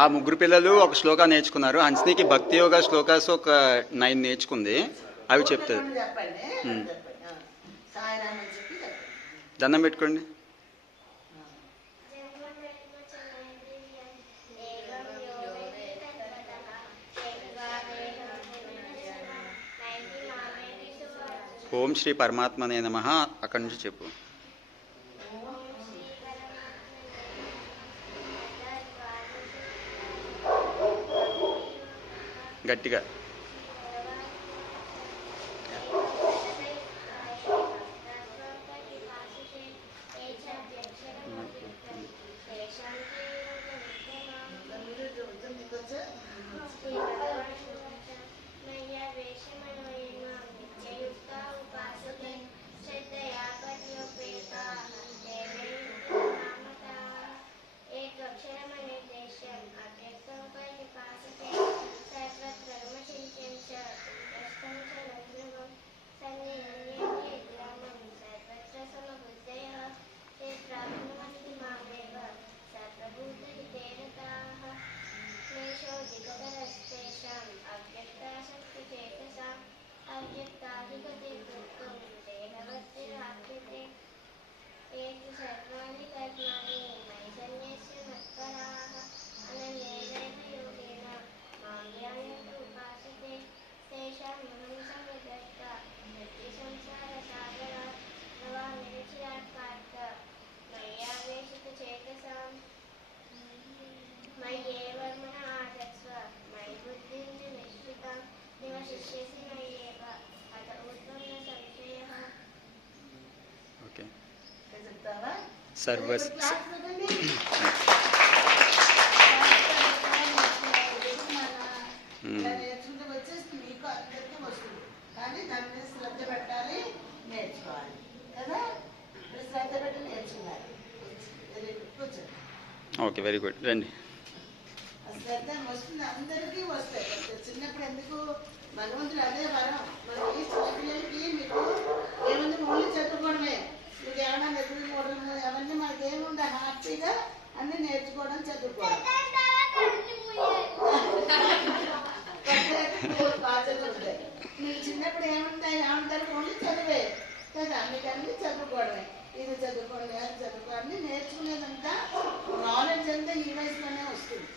ఆ ముగ్గురు పిల్లలు ఒక శ్లోకా నేర్చుకున్నారు. హన్సినికి భక్తి యోగా శ్లోకాస్ ఒక 9 నేర్చుకుంది. అవి చెప్తారు. దండం పెట్టుకోండి. ఓం శ్రీ పరమాత్మనే నమః. అక్కడి నుంచి చెప్పు. గట్టిగా. ఓకే. సర్వస్ ఓకే, వెరీ గుడ్. రండి. అందరికీ వస్తాయి. చిన్నప్పుడు ఎందుకు భగవంతుడు అదే వరం. మరి ఈ చిన్నపిల్లలకి మీకు ఏముంది, ఓన్లీ చదువుకోవడమే. మీకు ఏమైనా నిద్రపోవడం అవన్నీ మాకేముంది, హ్యాపీగా అన్ని నేర్చుకోవడం, చదువుకోవడం. మీకు చిన్నప్పుడు ఏముంటాయి, ఏమంటారు, ఓన్లీ చదివే కదా. మీకు అన్ని చదువుకోవడమే. ఇది చదువుకోండి, అది చదువుకోండి, నేర్చుకునేదంతా నాలెడ్జ్ అంతా ఈ వయసులోనే వస్తుంది.